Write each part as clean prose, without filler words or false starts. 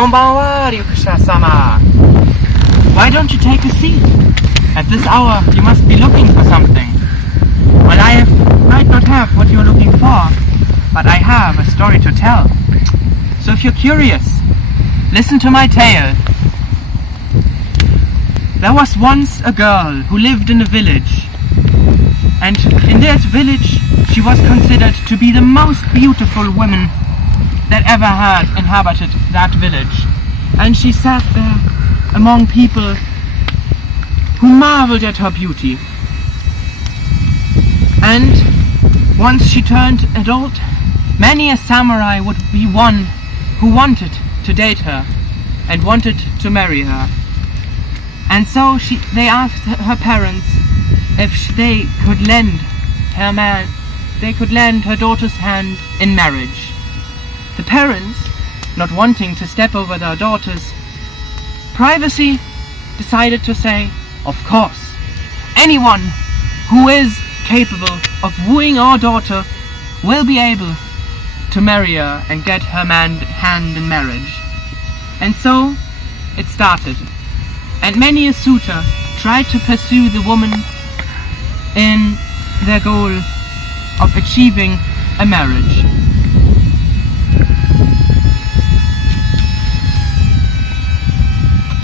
Konbanwa, Ryukusha-sama. Why don't you take a seat? At this hour, you must be looking for something. Well, might not have what you're looking for, but I have a story to tell. So if you're curious, listen to my tale. There was once a girl who lived in a village, and in that village she was considered to be the most beautiful woman that ever had inhabited that village. And she sat there among people who marveled at her beauty. And once she turned adult, many a samurai would be one who wanted to date her and wanted to marry her. And so they asked her parents if they could lend her daughter's hand in marriage. The parents, not wanting to step over their daughter's privacy, decided to say, of course, anyone who is capable of wooing our daughter will be able to marry her and get her hand in marriage. And so it started. And many a suitor tried to pursue the woman in their goal of achieving a marriage.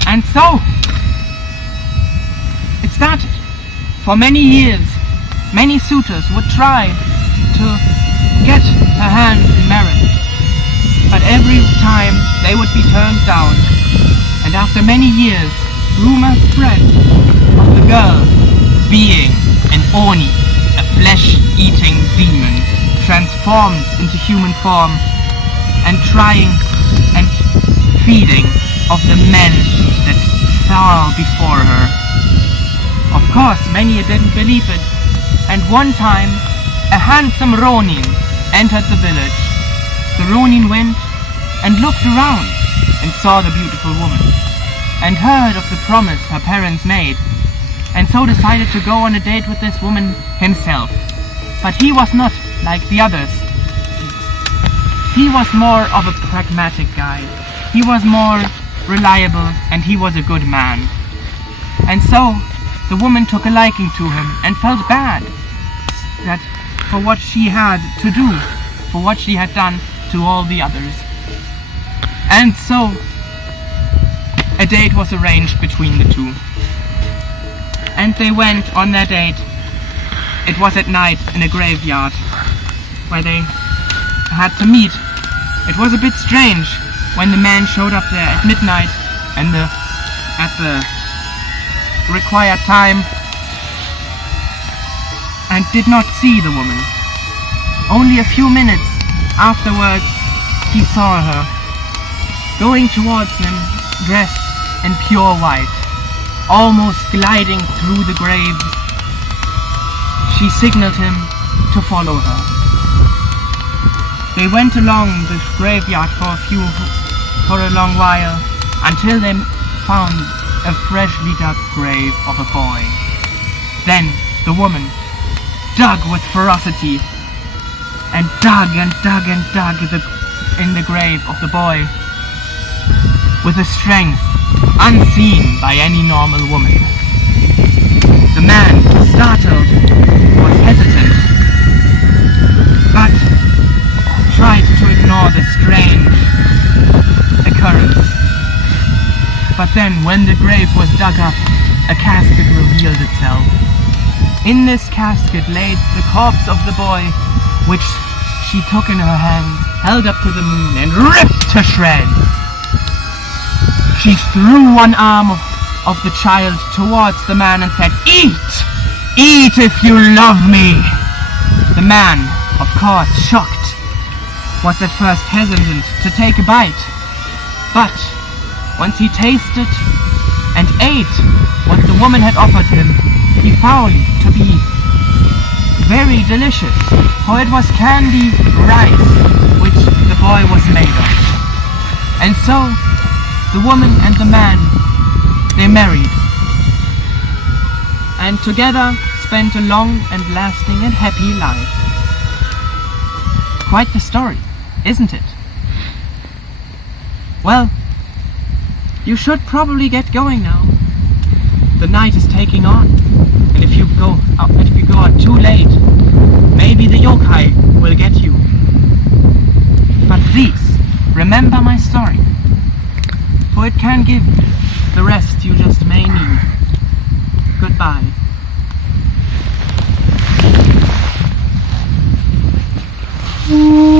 And so it started. For many years, many suitors would try to get her hand in marriage, but every time they would be turned down. And after many years, rumors spread of the girl being an oni, a flesh-eating demon, transformed into human form and trying and feeding of the men that fell before her. Of course, many didn't believe it, and one time a handsome ronin entered the village. The ronin went and looked around and saw the beautiful woman, and heard of the promise her parents made, and so decided to go on a date with this woman himself. But he was not like the others. He was more of a pragmatic guy. He was more reliable, and he was a good man. And so the woman took a liking to him and felt bad that for what she had to do, for what she had done to all the others. And so a date was arranged between the two. And they went on their date. It was at night in a graveyard where they had to meet. It was a bit strange when the man showed up there at midnight and at the required time and did not see the woman. Only a few minutes afterwards he saw her going towards him, dressed in pure white, almost gliding through the graves. She signaled him to follow her. They went along the graveyard for a long while until they found a freshly dug grave of a boy. Then the woman dug with ferocity and dug and dug and dug in the grave of the boy with a strength unseen by any normal woman. The man, startled, was hesitant, but tried to ignore the strange occurrence. But then, when the grave was dug up, a casket revealed itself. In this casket lay the corpse of the boy, which she took in her hands, held up to the moon, and ripped to shreds. She threw one arm of the child towards the man and said, "Eat! Eat if you love me!" The man, of course shocked, was at first hesitant to take a bite. But once he tasted and ate what the woman had offered him, he found to be very delicious, for it was candy rice which the boy was made of. And so the woman and the man, they married, and together spent a long and lasting and happy life. Quite the story, isn't it? Well, You should probably get going now. The night is taking on, and if you go out too late, maybe the yokai will get you. But please, remember my story, for it can give the rest you just may need. Goodbye. Ooh.